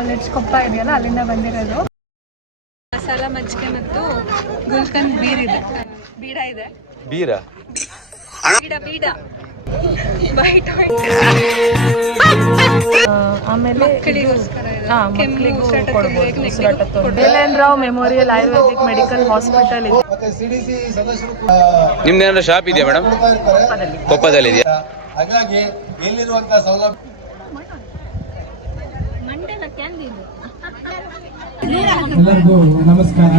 College Koppa ಇದೆಯಲ್ಲ ಅಲ್ಲಿಂದ ಬಂದಿರೋದು. ಮಸಾಲ ಮಜ್ಜಿಗೆ ಮತ್ತು ಗುಲ್ಕನ್ ಬೀರ್ ಇದೆ. ಬೀಡ ಇದೆ. ಬೀರ? ಬೀಡ ಬೀಡ. ಆಮೇಲೆ Rao memorial ayurvedic medical hospital ಇದೆ. ನಿಮ್ದೇನಾದ್ರು ಶಾಪ್ ಇದೆಯಾ ಮೇಡಮ್ ಕೊಪ್ಪದಲ್ಲಿ. ಇದೆಯಾ ಹಾಗಾಗಿ ಇಲ್ಲಿರುವಂತಹ ಸೌಲಭ್ಯ ಎಲ್ಲರಿಗೂ ನಮಸ್ಕಾರ.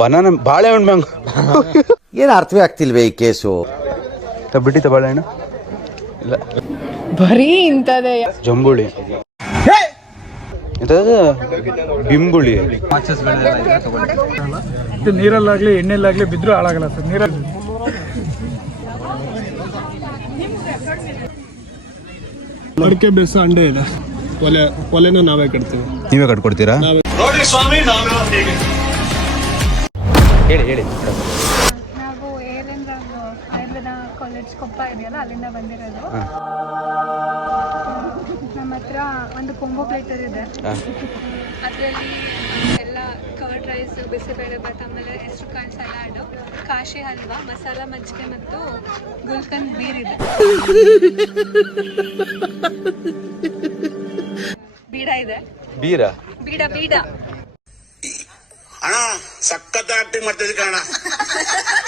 ಬನಾನ ಬಾಳೆಹಣ್ಣು ಮ್ಯಾಂಗ್ ಏನು ಅರ್ಥವೇ ಆಗ್ತಿಲ್ವೇ ಈ ಕೇಸು? ಬಿಟ್ಟಿತ್ತ ಬಾಳೆಹಣ್ಣು ಇಲ್ಲ. ಬರೀ ಇಂಥದೇ ಜಂಬುಳಿ. ಬಿಂಬುಳಿ. ನೀರಲ್ಲಾಗ್ಲಿ ಎಣ್ಣೆಲ್ಲಾಗ್ಲಿ ಬಿದ್ರೂ ಹಾಳಾಗಲ್ಲ ಸರ್ ನೀರಲ್ಲಿ. ಅಡಿಕೆ ಬೇಸ ಅಂಡೆ ಇದೆ. ಒಲೆ ಒಲೆನ ನಾವೇ ಕಟ್ತೀವಿ. ನೀವೇ ಕಟ್ಕೊಡ್ತೀರಾ? ಹೇಳಿ ಹೇಳಿ. ನಾವು ಏರೆಂದ್ರ ಆಯುರ್ವೇದ ಕಾಲೇಜ್ ಕೊಪ್ಪ ಇದೆಯಲ್ಲ ಅಲ್ಲಿಂದ ಬಂದಿರೋದು. ಕೊಂಬೋ ಪ್ಲೇಟರ್ ಇದೆ. ಅದರಲ್ಲಿ ಎಲ್ಲ ಕರ್ಡ್ ರೈಸ್ ಬಿಸಿಬೇಳೆ ಭಾತ್ ಆಮೇಲೆ ಹೆಸರು ಕಾಳು ಸಲಾಡು ಕಾಶಿ ಹಲ್ವಾ ಮಸಾಲ ಮಜ್ಜಿಗೆ ಮತ್ತು ಗುಲ್ಕಂದ್ ಬೀರ್ ಇದೆ. ಬೀಡ ಇದೆ. ಬೀರ? ಬೀಡ ಬೀಡ. ಅಣ್ಣ ಸಖತ್ ಆಕ್ಟಿಂಗ್ ಮಾಡ್ತಿದ್ದೆ ಕಣ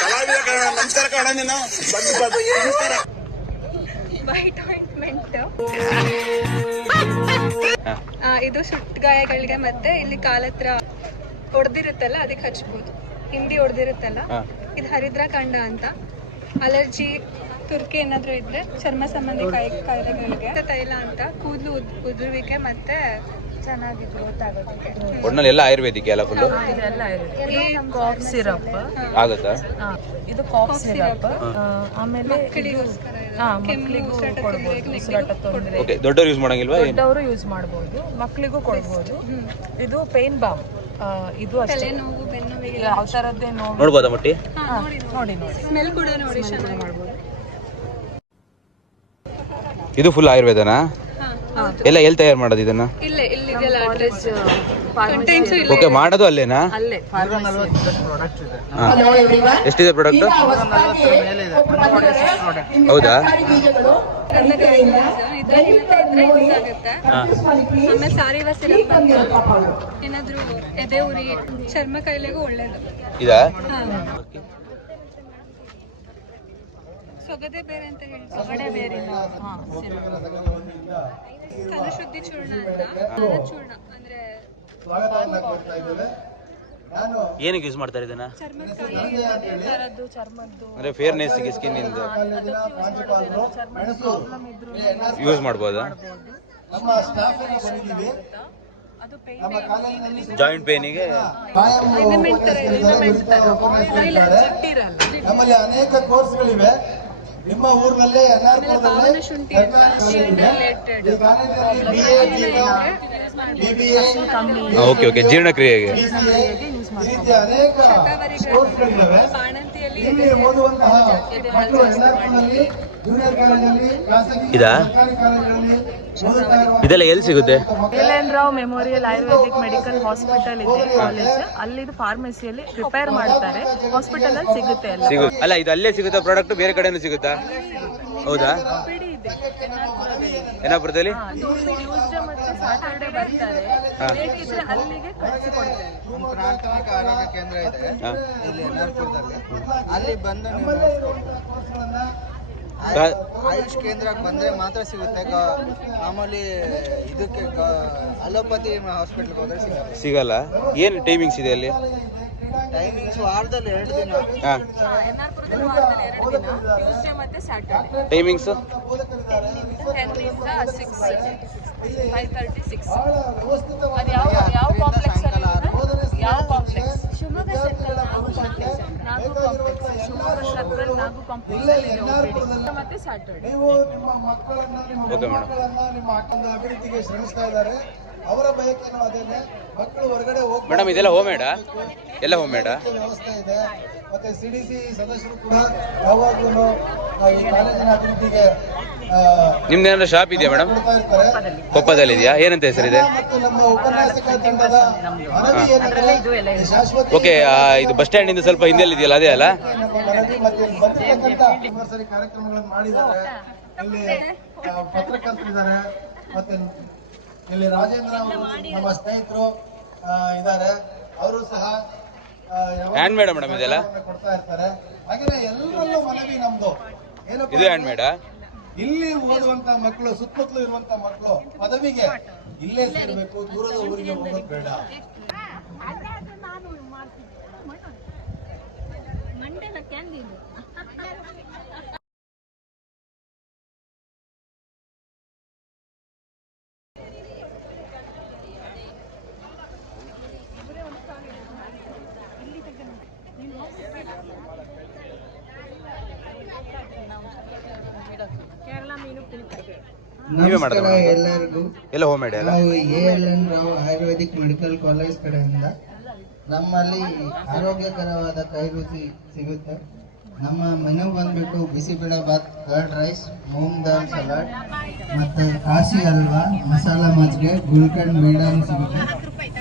ಕಲಾವಿದ ಕಣ ನಮಸ್ಕಾರ ಕಣ ನೀನು. ಬಂದು ಬಂದು. ನಮಸ್ಕಾರ. ವೈಟ್ ಆಯಿಂಟ್ಮೆಂಟ್ ಇದು ಸುಟ್ಟ ಗಾಯಗಳಿಗೆ ಮತ್ತೆ ಇಲ್ಲಿ ಕಾಲತ್ರ ಹೊಡೆದಿರುತ್ತಲ್ಲ ಅದಕ್ಕೆ ಹಚ್ಬೋದು. ಹಿಂಡಿ ಹೊಡೆದಿರುತ್ತಲ್ಲ. ಇದು ಹರಿದ್ರ ಕಂಡ ಅಂತ. ಅಲರ್ಜಿ ತುರ್ಕಿ ಏನಾದರೂ ಇದ್ರೆ ಚರ್ಮ ಸಂಬಂಧಿ ಕಾಯಿ ಕಾಯಿಲೆಗಳಿಗೆ. ತೈಲ ಅಂತ ಕೂದಲು ಉದ್ ಉದುರುವಿಕೆ ಮತ್ತೆ ಚೆನ್ನಾಗಿ ಗ್ರೋತ್ ಆಗುತ್ತೆ ಒಟ್ನಲ್ಲಿ ಎಲ್ಲ ಆಯುರ್ವೇದಿಕ್ ಎಲ್ಲ ಫುಲ್ಲು ಇದೆಲ್ಲ ಈ ಕಾಫ್ ಸಿರಪ್ ಆಗುತ್ತಾ? ಇದು ಕಾಫ್ ಸಿರಪ್ ಆಮೇಲೆ ಮಕ್ಕಳಿಗೂ ಕೊಡ್ಬೋದು ಉಸಿರಾಟ ತೊಂದರೆ. ಓಕೆ ದೊಡ್ಡವ್ರು ಯೂಸ್ ಮಾಡಂಗಿಲ್ವಾ ಏನು? ದೊಡ್ಡವರು ಯೂಸ್ ಮಾಡ್ಬೋದು ಮಕ್ಕಳಿಗೂ ಕೊಡ್ಬೋದು. ಇದು ಪೇನ್ ಬಾಮ್. ಇದು ಅಷ್ಟೇ. ತಲೆನೋವು ಬೆನ್ನು ಯಾವ ಥರದ್ದೇ ನೋವು. ನೋಡ್ಬೋದಾ ಮಟ್ಟಿ? ಹಾ, ನೋಡಿ ನೋಡಿ. ನೋಡಿ ಸ್ಮೆಲ್ ಕೂಡ ನೋಡಿ ಚೆನ್ನಾಗಿ ಮಾಡ್ಬೋದು. ಇದು ಫುಲ್ ಆಯುರ್ವೇದನಾ? ಹಾ ಎಲ್ಲ ಎಲ್ಲಿ ತಯಾರು ಮಾಡೋದು ಇದನ್ನ? ಇಲ್ಲೇ ಅಡ್ರೆಸ್ ಓಕೆ ಮಾಡೋದು ಅಲ್ಲೇನಾ? ಅಲ್ಲೇ. ಎಷ್ಟಿದೆ ಪ್ರಾಡಕ್ಟ್ ಹೌದಾ? ಆಮೇಲೆ ಸಾರಿ ಏನಾದ್ರೂ ಎದೆ ಉರಿ ಚರ್ಮ ಕೈಲೆಗೂ ಒಳ್ಳೇದು. ಇದಾ. ಸೊಗದೆ ಬೇರೆ ಅಂತ ಹೇಳ್ತೀವಿ ಸೊಗಡೆ ಬೇರೆ ಚೂರ್ಣ ಅಂತ. ಚೂರ್ಣ ಅಂದ್ರೆ ಏನಕ್ಕೆ ಯೂಸ್ ಮಾಡ್ತಾರೆ ಇದನ್ನ? ಅಂದ್ರೆ ಫೇರ್ನೆಸ್ಗೆ ಸ್ಕಿನ್ ಇಂದ ಯೂಸ್ ಮಾಡ್ಬೋದಾ? ನಮ್ಮ ಸ್ಟಾಫ್ ಅನ್ನು ಬಂದಿದ್ದೀವಿ. ಅದು ಪೇನ್ ನಮ್ಮ ಜಾಯಿಂಟ್ ಪೇನಿಗೆ ನಮ್ಮಲ್ಲಿ ಅನೇಕ ಕೋರ್ಸ್ಗಳಿವೆ ನಿಮ್ಮ ಊರಿನಲ್ಲೇ ಓಕೆ ಓಕೆ. ಜೀರ್ಣಕ್ರಿಯೆಗೆ. ಈ ರೀತಿಯ ಅನೇಕ ಇಲ್ಲಿ ಓದುವಂತಹ ಮಕ್ಕಳು ಎಲ್ಲರಲ್ಲಿ ಜೂನಿಯರ್ ಕಾಲೇಜಲ್ಲಿ ಖಾಸಗಿ ಇದಾ? ಸರ್ಕಾರಿ ಕಾಲೇಜಲ್ಲಿ ಓದುತ್ತಾ ಇರುವ ಇದೆಲ್ಲ ಎಲ್ಲಿ ಸಿಗುತ್ತೆ? L Rao memorial Ayurvedic medical hospital ಇದೆ ಕಾಲೇಜ್ ಅಲ್ಲಿ ಫಾರ್ಮಸಿಯಲ್ಲಿ ಪ್ರಿಪೇರ್ ಮಾಡ್ತಾರೆ. ಹಾಸ್ಪಿಟಲ್ ಅಲ್ಲಿ ಸಿಗುತ್ತೆ ಎಲ್ಲ. ಸಿಗುತ್ತೆ ಅಲ್ಲ ಇದು ಅಲ್ಲೇ ಸಿಗುತ್ತಾ? ಪ್ರಾಡಕ್ಟ್ ಬೇರೆ ಕಡೆನೂ ಸಿಗುತ್ತಾ? ಹೌದಾ? ಇದೆ. ಟ್ಯೂಸ್ಡೇ ಮತ್ತು ಸಾಟರ್ಡೆ ಬರ್ತಾರೆ. ಅಲ್ಲಿಗೆ ಕೇಂದ್ರ ಇದೆ. ಇಲ್ಲಿ ಅಲ್ಲಿ ಬಂದು ಆಯುಷ್ ಕೇಂದ್ರಕ್ಕೆ ಬಂದ್ರೆ ಮಾತ್ರ ಸಿಗುತ್ತೆ. ಮಾಮೂಲಿ ಇದಕ್ಕೆ ಅಲೋಪತಿ ಹಾಸ್ಪಿಟ್ಲ್ಗೆ ಹೋದ್ರೆ ಸಿಗುತ್ತೆ ಸಿಗಲ್ಲ. ಏನು ಟೈಮಿಂಗ್ಸ್ ಇದೆ ಅಲ್ಲಿ? ಟೈಮಿಂಗ್ಸ್ ವಾರದಲ್ಲಿ ಎರಡು ದಿನ. Timings six five thirty six ಅದು ಯಾವ ಯಾವ ಕಾಂಪ್ಲೆಕ್ಸ್ ಅಲ್ಲಿ ಇದೆ? ಯಾವ complex Shivamogga circle Nagu complex Nagu complex Shivamogga circle Nagu complex ಅಲ್ಲಿ ಇದೆ OPD. ಮತ್ತೆ ಸ್ಯಾಟರ್ಡೆ ನೀವು ನಿಮ್ಮ ಮಕ್ಕಳನ್ನ ನಿಮ್ಮ ಮಕ್ಕಳನ್ನ ನಿಮ್ಮ ಅಕ್ಕನ ಅಭಿವೃದ್ಧಿಗೆ ಶ್ರಮಿಸ್ತಾ ಇದ್ದಾರೆ. ಅವರ ಬಯಕೆನೂ ಅದೇನೆ. ಮಕ್ಕಳು ಹೊರಗಡೆ ಹೋಗ್ ಮೇಡಮ್ ಇದೆಲ್ಲ ಹೋಮ್ ಮೇಡಾ ಎಲ್ಲ ಹೋಮ್ ಮೇಡಾ ವ್ಯವಸ್ಥೆ ಇದೆ. ಮತ್ತೆ ಸಿ ಡಿ ಸಿ ಸದಸ್ಯರು ಕೂಡ ಯಾವಾಗ್ಲೂ ಈ ಕಾಲೇಜಿನ ಅಭಿವೃದ್ಧಿಗೆ ನಿಮ್ದೇನಾದ್ರು ಶಾಪ್ ಇದೆಯಾ ಮೇಡಮ್ ಕೊಪ್ಪದಲ್ಲಿ ಇದೆಯಾ ಏನಂತ ಹೆಸರಿದೆ ಓಕೆ ಇದು ಬಸ್ ಸ್ಟ್ಯಾಂಡ್ ಇಂದ ಸ್ವಲ್ಪ ಹಿಂದೆ ಇದೆಯಲ್ಲ ಅದೇ ಅಲ್ಲ? ಕಾರ್ಯಕ್ರಮಗಳನ್ನು ಮಾಡಿದ್ದಾರೆ. ಇಲ್ಲಿ ಪತ್ರಕರ್ತರಿದ್ದಾರೆ. ಮತ್ತೆ ಇಲ್ಲಿ ರಾಜೇಂದ್ರ ಅವರು ನಮ್ಮ ಸ್ನೇಹಿತರು ಇದ್ದಾರೆ. ಅವರು ಸಹ ಹ್ಯಾಂಡ್ ಮೇಡ ಮೇಡಮ್ ಇದೆಲ್ಲ? ಸಹಕಾರವನ್ನ ಕೊಡ್ತಾ ಇರ್ತಾರೆ. ಹಾಗೇನೆ ಎಲ್ಲರಲ್ಲೂ ಮನವಿ ನಮ್ದು. ಏನಪ್ಪ ಇದು ಹ್ಯಾಂಡ್ ಮೇಡಾ ಇಲ್ಲಿ ಓದುವಂತ ಮಕ್ಕಳು ಸುತ್ತಮುತ್ತಲು ಇರುವಂತ ಮಕ್ಕಳು ಪದವಿಗೆ ಇಲ್ಲೇ ಸೇರ್ಬೇಕು ದೂರದ ಊರಿಗೆ ಹೋಗೋದು ಬೇಡ. ನೀವೇ ಮಾಡೋದು ನಮಸ್ಕಾರ ಎಲ್ಲರಿಗೂ. ಎಲ್ಲ ಹೋಮ್ ಮೇಡ್ ಅಲ್ಲ? ನಾವು A L N Rao Ayurvedic medical college ಕಡೆಯಿಂದ ನಮ್ಮಲ್ಲಿ ಆರೋಗ್ಯಕರವಾದ ಕೈ ರುಚಿ ಸಿಗುತ್ತೆ. ನಮ್ಮ ಮೆನು ಬಂದ್ಬಿಟ್ಟು bisibele bath curd rice moong dal salad ಮತ್ತು ಕಾಶಿ ಹಲ್ವಾ ಮಸಾಲ ಮಜ್ಜಿಗೆ ಗುಲ್ಕಂಡ್ ಮೀಡಿಯಂ ಸಿಗುತ್ತೆ.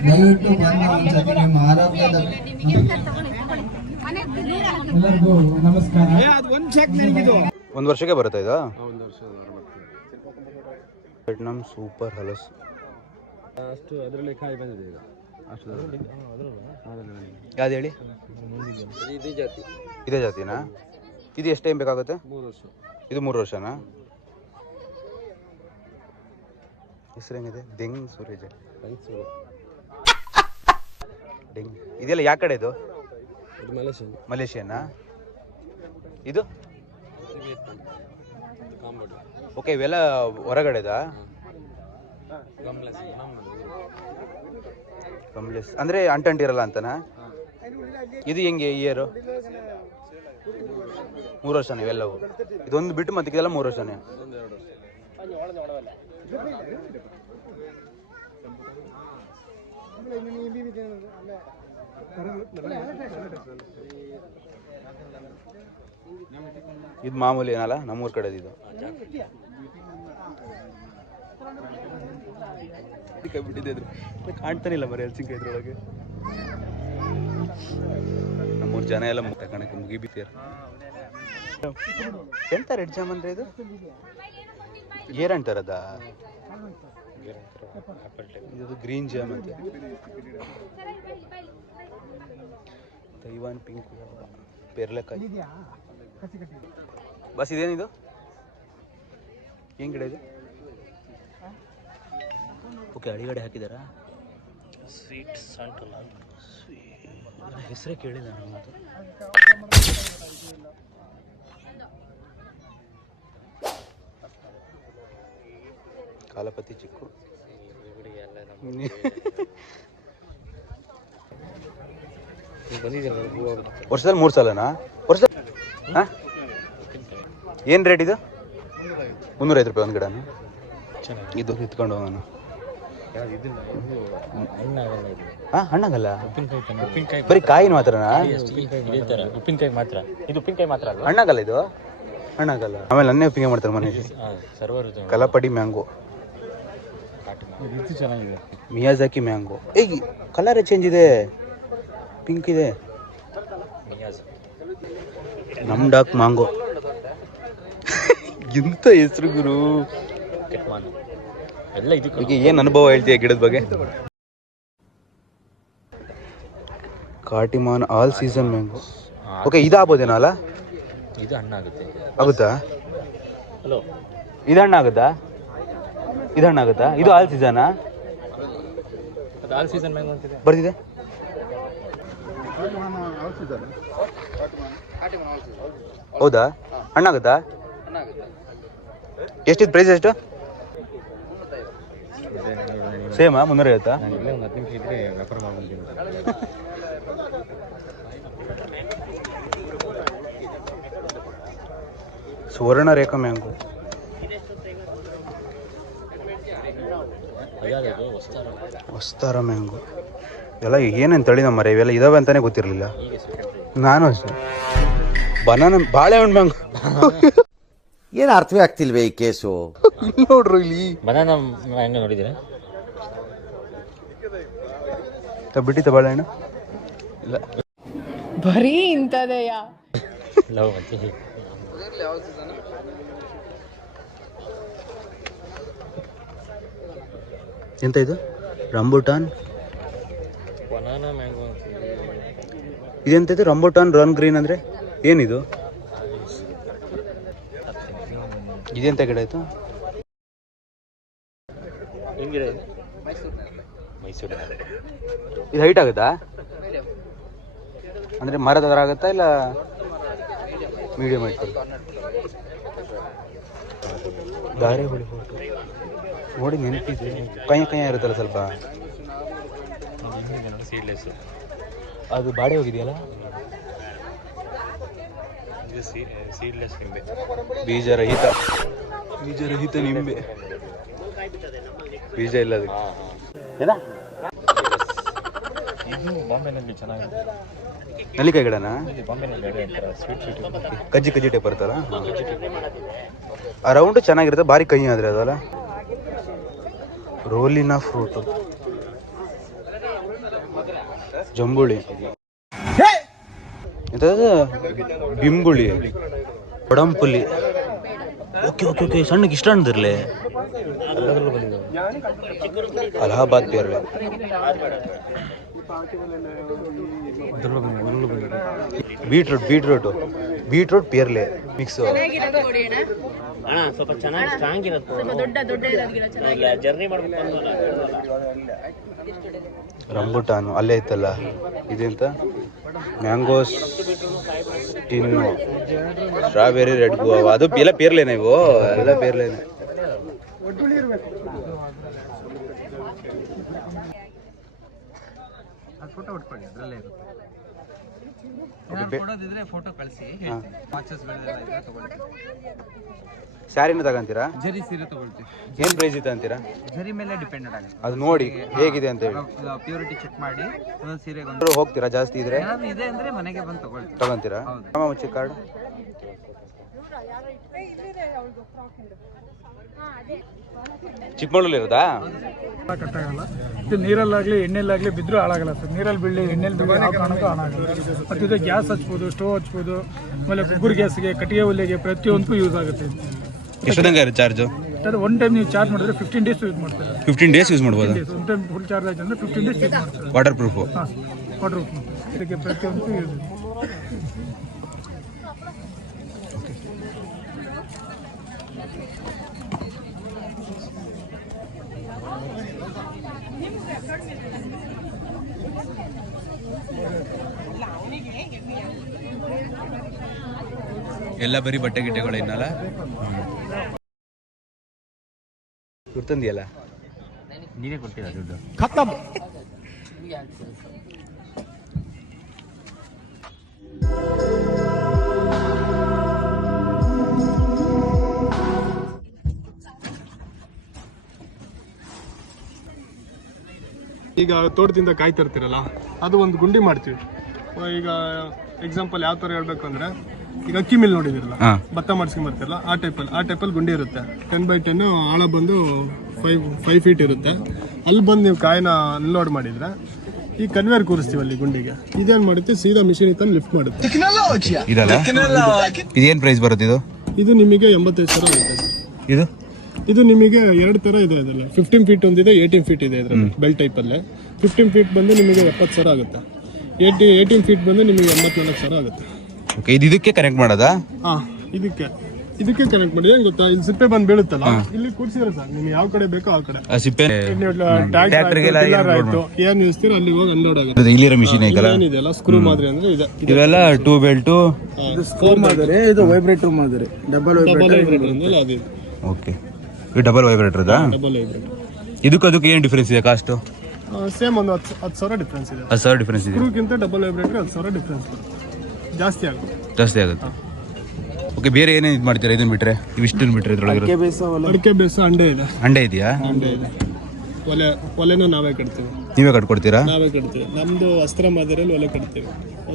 ದಯವಿಟ್ಟು ಬಂದು ಒಂದ್ಸತಿ ನಿಮ್ಮ ಆರೋಗ್ಯದ ಎಲ್ಲರಿಗೂ ನಮಸ್ಕಾರ. ಒಂದು ವರ್ಷಕ್ಕೆ ಬರುತ್ತಾ ಇದು? ವಿಯಟ್ನಾಮ್ ಸೂಪರ್ ಹಲಸ್ ಅಷ್ಟು ಅದರಲ್ಲಿ ಕಾಯಿ ಬಂದಿದೆ ಈಗ. ಅಷ್ಟು ಯಾವ್ದು ಹೇಳಿ? ಇದೇ ಜಾತಿ. ಇದೇ ಜಾತಿನಾ? ಇದು ಎಷ್ಟು ಟೈಮ್ ಬೇಕಾಗುತ್ತೆ? ಮೂರು ವರ್ಷ. ಇದು ಮೂರು ವರ್ಷನಾ? ಹೆಸರು ಹೆಂಗಿದೆ? ದೆಂಗ್ ಸೂರ್ಯ ಡೆಂಗ್ ಇದೆಲ್ಲ ಯಾವ ಕಡೆ ಇದು? ಇದು ಮಲೇಷಿಯನ್ ಮಲೇಷಿಯನಾ? ಇದು? ಕಾಂಬೋಡಿ. ಓಕೆ ಇವೆಲ್ಲ ಹೊರಗಡೆದಾ? ಗಮ್ಲೆಸ್ ಅಂದರೆ ಅಂಟಂಟಿರಲ್ಲ ಅಂತನಾ? ಇದು ಹೆಂಗೆ ಇಯರು ಮೂರು ವರ್ಷ ಇವೆಲ್ಲವು? ಇದೊಂದು ಬಿಟ್ಟು ಮತ್ತೆ ಇದೆಲ್ಲ ಮೂರು ವರ್ಷನೇ? ಇದು ಮಾಮೂಲಿ ಏನಲ್ಲ, ನಮ್ಮೂರ ಕಡೆ ಇದು. ಕಾಣ್ತಾನೆ ಕಾಣ್ತಾನಿಲ್ಲ ಮರಿ ಎಲ್ಸಿಂಗ್ ಇದ್ರೊಳಗೆ ನಮ್ಮೂರ ಜನ ಎಲ್ಲ ತಗೊಳಕ್ಕೆ ಮುಗಿಬಿತ್ತೀರ ಎಂತ ರೆಡ್ ಜಾಮ್ ಅಂದ್ರೆ ಇದು? ಏರ್ ಅಂತಾರದ ಇದು ಗ್ರೀನ್ ಜಾಮ್ ಅಂತ. ತೈವಾನ್ ಪಿಂಕ್ ಪೇರ್ಲೆಕಾಯಿ. ಬಸ್ ಇದೇನಿದು ಏನ್ ಗಿಡ ಇದು? ಓಕೆ ಅಡಿಗಡೆ ಹಾಕಿದಾರಾ? ಸ್ವೀಟ್ ಸಾಲ್ಟ್ ಹೆಸರೇ ಕೇಳಿಲ್ಲ ನಾನು ಕಾಲಪತಿ ಚಿಕ್ಕು. ವರ್ಷದಲ್ಲಿ ಮೂರು ಸಲನಾ? ಹಾಂ? ಏನು ರೇಟ್ ಇದು? ಮುನ್ನೂರೈದು ರೂಪಾಯಿ ಒಂದು ಗಿಡನ? ಇದು ನಿಂತ್ಕೊಂಡು ಹೋಗೋಣ. ಹಾಂ ಹಣ್ಣಾಗಲ್ಲ? ಬರೀ ಕಾಯಿನ ಮಾತ್ರನಾ? ಉಪ್ಪಿನಕಾಯಿ ಮಾತ್ರ. ಇದು ಉಪ್ಪಿನಕಾಯಿ ಮಾತ್ರ. ಅಲ್ವಾ? ಹಣ್ಣಾಗಲ್ಲ ಇದು? ಹಣ್ಣಾಗಲ್ಲ. ಆಮೇಲೆ ಅನ್ನೇ ಉಪ್ಪಿಗೆ ಮಾಡ್ತಾರೆ ಮನೆಯಲ್ಲಿ ಸರ್ವರ್ ಕಲಪಡಿ ಮ್ಯಾಂಗೋ. ಇದು ಚೆನ್ನಾಗಿದೆ. Miyazaki mango. ಏಯ್ ಕಲರೇ ಚೇಂಜ್ ಇದೆ. ಪಿಂಕ್ ಇದೆ. ನಮ್ ಡಾಕ್ ಮ್ಯಾಂಗೋ ಇಂತ ಹೆಸರು ಗುರು? ಎಲ್ಲ ಇದಕ್ಕೆ ಏನ್ ಅನುಭವ ಹೇಳ್ತೀಯ ಗಿಡದ ಬಗ್ಗೆ? Katimon all season mango. Okay ಇದಾಗ್ಬೋದೇನೋ ಅಲ್ಲ? ಇದು ಹಣ್ಣಾಗುತ್ತೆ ಆಗುತ್ತಾ. ಹಲೋ. ಇದು ಹಣ್ಣಾಗುತ್ತಾ ಇದು ಹಣ್ಣಾಗುತ್ತಾ ಇದು ಆಲ್ ಸೀಸನಾ? ಆಲ್ ಸೀಸನ್ ಮ್ಯಾಂಗೋ ಬರ್ತಿದೆ ಹೌದಾ? ಹಣ್ಣಾಗುತ್ತಾ ಎಷ್ಟಿದ್ ಪ್ರೈಸ್ ಎಷ್ಟು? ಸೇಮಾ ಮುನ್ನೂರ ಐವತ್ತಾ? ಸುವರ್ಣ ರೇಖಾ ಮ್ಯಾಂಗು. ವಸ್ತಾರ ಮ್ಯಾಂಗೋ. ಇವೆಲ್ಲ ಏನೇನು ತಳಿನ ಮರ ಇವೆಲ್ಲ ಇದಾವೆ ಅಂತಾನೆ ಗೊತ್ತಿರಲಿಲ್ಲ. ನಾನು ಅಷ್ಟೇ. ಬನಾನ ಬಾಳೆಹಣ್ಣು ಮ್ಯಾಂಗೋ. ಏನು ಅರ್ಥವೇ ಆಗ್ತಿಲ್ವೇ ಈ ಕೇಸು? ನೋಡ್ರು ಇಲ್ಲಿ. ಬನಾನ ಮ್ಯಾಂಗೋ ನೋಡಿದ್ದೀರಾ? ಬಿಟ್ಟಿತ್ತ ಬಾಳೆಹಣ್ಣು? ಇಲ್ಲ. ಬರೀ ಇಂಥದೆಯ? ಲವ್ ಮತ್ತೆ ಎಂತ ಇದು? ರಂಬುಟಾನ್? ಬನಾನಾ ಮ್ಯಾಂಗೋ ಅಂತ ಇದು ರನ್ ಗ್ರೀನ್ ಅಂದರೆ ಏನಿದು? ಇದೆಂತ ಗಿಡ ಆಯಿತು ಮೈಸೂರು ಇದು? ಹೈಟ್ ಆಗುತ್ತಾ? ಅಂದರೆ ಮರದ ಥರ ಆಗುತ್ತಾ ಇಲ್ಲ ಮೀಡಿಯಂ ಹೈಟ್ ಗಾರೆ ಹುಳಿ ನೋಡಿ ನೆನಪಿದೆ. ಕೈ ಕೈ ಇರುತ್ತಲ್ಲ ಸ್ವಲ್ಪ. ಸೀಡ್ಲೆಸ್ ಅದು ಬಾಡಿ ಹೋಗಿದೆಯಲ್ಲ? ಇದು ಸೀಡ್ಲೆಸ್ ನಿಂಬೆ ಬೀಜರಹಿತ. ಬೀಜರಹಿತ ನಿಂಬೆ. ಬೀಜ ಇಲ್ಲ ಅದಕ್ಕೆ ಇದು ಬಾಂಬೆನಲ್ಲಿ ಚೆನ್ನಾಗಿದೆ. ನಲ್ಲಿಕಾಯಿ ಗಿಡನಾ? ಬಾಂಬೆನಲ್ಲಿ ಅದೇ ಸ್ವೀಟ್ ಸ್ವೀಟ್ ಕಜ್ಜಿ ಕಜ್ಜಿ ಟೈಪ್ ಬರ್ತಾರ ಆ ರೌಂಡ್ ಚೆನ್ನಾಗಿರುತ್ತೆ ಭಾರಿ ಕಹಿ ಆದ್ರೆ ಅದಲ್ಲ? ರೋಲಿನ ಫ್ರೂಟು ಜಂಬುಳಿ. ಎಂತದು? ಬಿಂಬುಳಿ ಒಡಂಪುಲಿ ಓಕೆ ಓಕೆ ಓಕೆ ಸಣ್ಣಗೆ ಇಷ್ಟ ಅಣ್ಣದಿರ್ಲಿ ಅಲಹಾಬಾದ್ ಪೇರ್ಲೆ ಬೀಟ್ರೂಟ್ ಬೀಟ್ರೂಟು. ಬೀಟ್ರೂಟ್ ಪೇರ್ಲೆ ಮಿಕ್ಸ್. ಅಣ್ಣ. ಸ್ವಲ್ಪ ಚೆನ್ನಾಗಿ ಸ್ಟ್ರಾಂಗ್ ಇರುತ್ತೆ ದೊಡ್ಡ ದೊಡ್ಡ ಜರ್ನಿ ಮಾಡ್ಬೇಕು ರಂಬುಟಾನು ಅಲ್ಲೇ ಇತ್ತಲ್ಲ ಇದೆಂತ? Mangosteen. Strawberry red Goa ಅದು ಎಲ್ಲ ಪೇರ್ಲೇನೆ ಇವು? ಎಲ್ಲ ಪೇರ್ಲೇನೆ. ಸ್ಯಾರಿನ ತಗಂತೀರಾ? ಜರಿ ಸೀರೆ ತಗೊಳ್ತೀವಿ ಏನ್ ಪ್ರೈಸ್ ಇದೆ ಅಂತೀರಾ? ಜರಿ ಮೇಲೆ ಡಿಪೆಂಡೆಡ್ ಆಗುತ್ತೆ. ಅದು ನೋಡಿ ಹೇಗಿದೆ ಅಂತ ಹೇಳಿ. ಪ್ಯೂರಿಟಿ ಚೆಕ್ ಮಾಡಿ ಒಂದೊಂದು ಸೀರೆಗೆ ಒಂದು ಎಲ್ಲರೂ ಹೋಗ್ತೀರಾ ಜಾಸ್ತಿ ಇದ್ರೆ? ಏನಾದ್ರು ಇದೆ ಅಂದ್ರೆ ಮನೆಗೆ ಬಂದು ತಗೊಳ್ತೀವಿ ತಗೊಂತೀರಾ? ನಮ್ಮ ಮುಚ್ಚಿ ಕಾರ್ಡ್ ಚಿಕ್ಕಮಗಳೂರಲ್ಲಿ ಇರೋದಾ ಕಟ್ಟಾಗಲ್ಲ. ಇದು ನೀರಲ್ಲಾಗಲಿ ಎಣ್ಣೆಲ್ಲಾಗಲಿ ಬಿದ್ದರೂ ಹಾಳಾಗಲ್ಲ ಸರ್. ನೀರಲ್ಲಿ ಬೀಳಿ ಎಣ್ಣೆಲಿ ಬೀಳಿ ಯಾವ ಕಾರಣಕ್ಕೂ ಹಾಳಾಗಲ್ಲ. ಮತ್ತು ಇದು ಗ್ಯಾಸ್ ಹಚ್ಬೋದು ಸ್ಟೋವ್ ಹಚ್ಬೋದು ಆಮೇಲೆ ಕುಕ್ಕರ್ ಗ್ಯಾಸ್ಗೆ ಕಟ್ಟಿಗೆ ಒಲೆಗೆ ಪ್ರತಿಯೊಂದಕ್ಕೂ ಯೂಸ್ ಆಗುತ್ತೆ ಇದು. ಎಷ್ಟು ತನಕ ಇರುತ್ತೆ ಚಾರ್ಜು ಅದು ಒನ್ ಟೈಮ್ ನೀವು ಚಾರ್ಜ್ ಮಾಡಿದ್ರೆ ಫಿಫ್ಟೀನ್ ಡೇಸ್ ಯೂಸ್ ಮಾಡ್ತಾರೆ ಫಿಫ್ಟೀನ್ ಡೇಸ್ ಯೂಸ್ ಮಾಡ್ಬೋದು? ಒನ್ ಟೈಮ್ ಫುಲ್ ಚಾರ್ಜ್ ಆಯ್ತು ಅಂದರೆ ಫಿಫ್ಟೀನ್ ಡೇಸ್ ಯೂಸ್ ಮಾಡ್ತಾರೆ ವಾಟರ್ ಪ್ರೂಫು ಹಾಂ ವಾಟರ್ ಇದಕ್ಕೆ ಪ್ರತಿಯೊಂದಕ್ಕೂ ಯೂಸ್ ಎಲ್ಲ ಬರೀ ಬಟ್ಟೆ ಗಿಟ್ಟೆಗಳು ಇನ್ನಲ್ಲ? ಗುರ್ತಂದಿಯಲ್ಲ? ನೀನೇ ಕೊಡ್ತೀರಾ ದುಡ್ಡು? ಈಗ ತೋಟದಿಂದ ಕಾಯಿ ತರ್ತಿರಲ್ಲ ಅದು ಒಂದು ಗುಂಡಿ ಮಾಡ್ತೀವಿ. ಈಗ ಎಕ್ಸಾಂಪಲ್ ಯಾವ ಥರ ಹೇಳ್ಬೇಕು ಅಂದ್ರೆ ಈಗ ಅಕ್ಕಿ ಮಿಲ್ ನೋಡಿದಿರಲ್ಲ ಭತ್ತ ಭತ್ತ ಮಾಡಿಸ್ಕೊಂಬರ್ತಿರಲ್ಲ ಆ ಟೈಪಲ್ಲಿ ಆ ಟೈಪಲ್ಲಿ ಗುಂಡಿ ಇರುತ್ತೆ. ಟೆನ್ ಬೈ ಟೆನ್ ಆಳ ಬಂದು ಫೈವ್ ಫೈವ್ ಫೀಟ್ ಇರುತ್ತೆ. ಅಲ್ಲಿ ಬಂದು ನೀವು ಕಾಯಿನ ಅನ್ಲೋಡ್ ಮಾಡಿದ್ರೆ ಈ ಕನ್ವೇರ್ ಕೂರಿಸ್ತೀವಿ ಅಲ್ಲಿ ಗುಂಡಿಗೆ. ಇದೇನ್ ಮಾಡುತ್ತೆ? ಸೀದಾ ಮಿಷಿನ್ ತಂದು ಲಿಫ್ಟ್ ಮಾಡುತ್ತೆ. ಇದಲ್ಲ? ಇದೇನ್ ಪ್ರೈಸ್ ಬರುತ್ತೆ ಇದು? ಇದು ನಿಮಗೆ ಎಂಬತ್ತೈದು ಸಾವಿರ ಆಗುತ್ತೆ ಇದು? ಇದು ನಿಮಗೆ ಎರಡು ತರ ಇದೆ ಅದರಲ್ಲಿ. ಫಿಫ್ಟೀನ್ ಫೀಟ್ ಒಂದಿದೆ ಏಯ್ಟೀನ್ ಫೀಟ್ ಇದೆ ಇದರಲ್ಲಿ ಬೆಲ್ ಅಲ್ಲೇ. ಫಿಫ್ಟೀನ್ ಫೀಟ್ ಬಂದು ನಿಮಗೆ ಎಪ್ಪತ್ತು ಸಾವಿರ ಆಗುತ್ತೆ. ಏಯ್ಟಿ ಏಯ್ಟೀನ್ ಫೀಟ್ ಬಂದು ನಿಮಗೆ ಎಂಬತ್ನಾಲ್ಕು ಸಾವಿರ ಆಗುತ್ತೆ. ಓಕೆ ಇದು ಇದಕ್ಕೆ ಕನೆಕ್ಟ್ ಮಾಡೋದಾ? ಹಾಂ ಇದಕ್ಕೆ. ಇದಕ್ಕೆ ಕನೆಕ್ಟ್ ಮಾಡಿ ಏನ್ ಗೊತ್ತಾ? ಇಲ್ಲಿ ಸಿಪ್ಪೆ ಬಂದು ಬೀಳುತ್ತಲ್ಲ ಇಲ್ಲಿ ಕೂರ್ಸಿದ್ರೆ ಸರ್. ನಿಮ್ಗೆ ಯಾವ ಕಡೆ ಬೇಕೋ ಆ ಕಡೆ. ಆ ಸಿಪ್ಪೆ? ಆಯ್ತು, ಏನ್ ಇಸ್ತೀರ ಅಲ್ಲಿ ಹೋಗಿ ಅನ್ಲೋಡ್ ಆಗುತ್ತೆ. ಇಲ್ಲಿರೋ ಮಿಷಿನ್ ಐತಲ್ಲ? ಏನಿದೆಯಲ್ಲ ಸ್ಕ್ರೂ ಮಾದರಿ ಅಂದ್ರೆ ಇದೆ. ಇವೆಲ್ಲ ಟೂ ಬೆಲ್ಟು ಮಾದರಿ ಇದು ವೈಬ್ರೇಟರ್ ಮಾದರಿ. ಡಬಲ್ ಡಬಲ್ ವೈಬ್ರೇಟರ್ ಅಂದ್ರೆ ಅದು ಓಕೆ ಇದು ಡಬಲ್ ವೈಬ್ರೇಟರ್ದಾ ಡಬಲ್ ವೈಬ್ರೇಟರ್ ಇದಕ್ಕೆ ಅದಕ್ಕೆ ಏನು ಡಿಫ್ರೆನ್ಸ್ ಇದೆ ಕಾಸ್ಟು ಸೇಮ್ ಒಂದು ಹತ್ತು ಹತ್ತು ಸಾವಿರ ಡಿಫ್ರೆನ್ಸ್ ಇದೆ. ಹತ್ತು ಸಾವಿರ ಡಿಫ್ರೆನ್ಸ್ ಇದೆ. ಸ್ಕ್ರೂಗಿಂತ ಡಬಲ್ ವೈಬ್ರೇಟರ್ ಹತ್ತು ಸಾವಿರ ಡಿಫ್ರೆನ್ಸ್ ಬರುತ್ತೆ. ಜಾಸ್ತಿ ಆಗುತ್ತೆ. ಜಾಸ್ತಿ ಆಗುತ್ತೆ. ಓಕೆ ಬೇರೆ ಏನೇನು ಇದು ಮಾಡ್ತೀರಾ? ಇದನ್ನ ಬಿಟ್ರೆ? ಇವಿಷ್ಟನ್ನು ಬಿಟ್ರೆ ಇದ್ರೊಳಗೆ ಬೇಸ ಒಲೆ. ಅಡಿಕೆ ಬೇಸ ಅಂಡೆ ಇದೆ. ಅಂಡೆ ಇದೆಯಾ? ಅಂಡೆ ಇದೆ. ಒಲೆ ಒಲೆನೂ ನಾವೇ ಕಟ್ತೀವಿ. ನೀವೇ ಕಟ್ಕೊಡ್ತೀರಾ? ನಾವೇ ಕಟ್ತೀವಿ. ನಮ್ದು ಅಸ್ತ್ರ ಮಾದರಿಯಲ್ಲಿ ಒಲೆ ಕಟ್ತೀವಿ.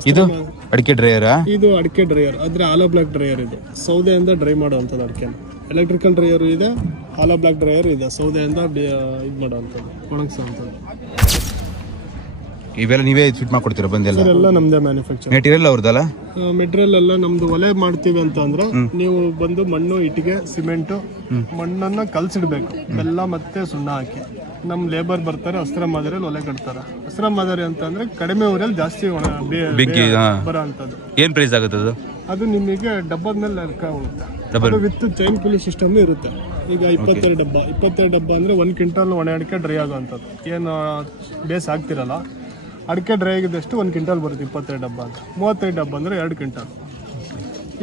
ಇದು ಮಾ- ಅಡಿಕೆ ಡ್ರೈಯರಾ ಇದು ಅಡಿಕೆ ಡ್ರೈಯರ್ ಆದ್ರೆ ಆಲೋ ಬ್ಲಾಕ್ ಡ್ರೈಯರ್ ಇದೆ. ಸೌದೆಯಿಂದ ಡ್ರೈ ಮಾಡುವಂಥದ್ದು ಅಡಿಕೆ ಎಲೆಕ್ಟ್ರಿಕಲ್ ಡ್ರೈಯರ್ ಇದೆ ಹಾಲೋ ಬ್ಲಾಕ್ ಡ್ರೈಯರ್ ಇದೆ. ಸೌದೆಯಿಂದ ಇದು ಮಾಡುವಂಥದ್ದು ಒಣಗಿಸುವಂಥದ್ದು ಇವೆಲ್ಲ ನೀವೇ ಫಿಟ್ ಮಾಡ್ಕೊಡ್ತೀರಾ ಬಂದೆಲ್ಲ? ಎಲ್ಲ ನಮ್ದೇ ಮ್ಯಾನುಫ್ಯಾಕ್ಚರ್ ಮೆಟೀರಿಯಲ್ ಅವ್ರದ್ದಲ್ಲ? ಮೆಟೀರಿಯಲ್ ಎಲ್ಲ ನಮ್ದು ಒಲೆ ಮಾಡ್ತೀವಿ ಅಂತ ಅಂದ್ರೆ ನೀವು ಬಂದು ಮಣ್ಣು ಇಟ್ಟಿಗೆ ಸಿಮೆಂಟು ಮಣ್ಣನ್ನ ಕಲ್ಸಿಡ್ಬೇಕು. ಬೆಲ್ಲ ಮತ್ತೆ ಸುಣ್ಣ ಹಾಕಿ. ನಮ್ಮ ಲೇಬರ್ ಬರ್ತಾರೆ ಹಸ್ರ ಮಾದರಿಯಲ್ಲಿ ಒಲೆ ಕಟ್ತಾರೆ. ಹಸ್ರ ಮಾದರಿ ಅಂತ ಅಂದ್ರೆ ಕಡಿಮೆ ಊರಲ್ಲಿ ಜಾಸ್ತಿ ಒಣ ಬೇ- ಬೆಂಕಿ, ಹಾ. ಬರೋ ಅಂಥದ್ದು ಏನು ಪ್ರೈಸ್ ಆಗುತ್ತೆ ಅದು ಅದು ನಿಮಗೆ ಡಬ್ಬದ ಮೇಲೆ ಲೆಕ್ಕ ಹೋಗುತ್ತೆ. ಅದು ವಿತ್ ಚೈನ್ ಪುಲಿ ಸಿಸ್ಟಮ್ ಇರುತ್ತೆ. ಈಗ ಇಪ್ಪತ್ತೆರಡು ಡಬ್ಬ ಇಪ್ಪತ್ತೆರಡು ಡಬ್ಬ ಅಂದ್ರೆ ಒಂದು ಕ್ವಿಂಟಲ್ ಒಣ ಅಡಿಕೆ ಡ್ರೈ ಆಗುವಂಥದ್ದು. ಏನು ಬೇಸ್ ಆಗ್ತಿರಲ್ಲ ಅಡಿಕೆ ಡ್ರೈ ಆಗಿದ್ದಷ್ಟು ಒಂದು ಕ್ವಿಂಟಲ್ ಬರುತ್ತೆ ಇಪ್ಪತ್ತೆರಡು ಡಬ್ಬ ಅಂತ. ಮೂವತ್ತೈದು ಡಬ್ಬ ಅಂದ್ರೆ ಎರಡು ಕ್ವಿಂಟಲ್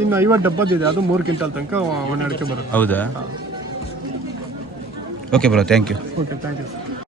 ಇನ್ನು ಐವತ್ತು ಡಬ್ಬದಿದೆ ಅದು ಮೂರು ಕ್ವಿಂಟಲ್ ತನಕ ಒಣ ಅಡಿಕೆ ಬರುತ್ತೆ. ಹೌದಾ? Okay bro thank you okay thank you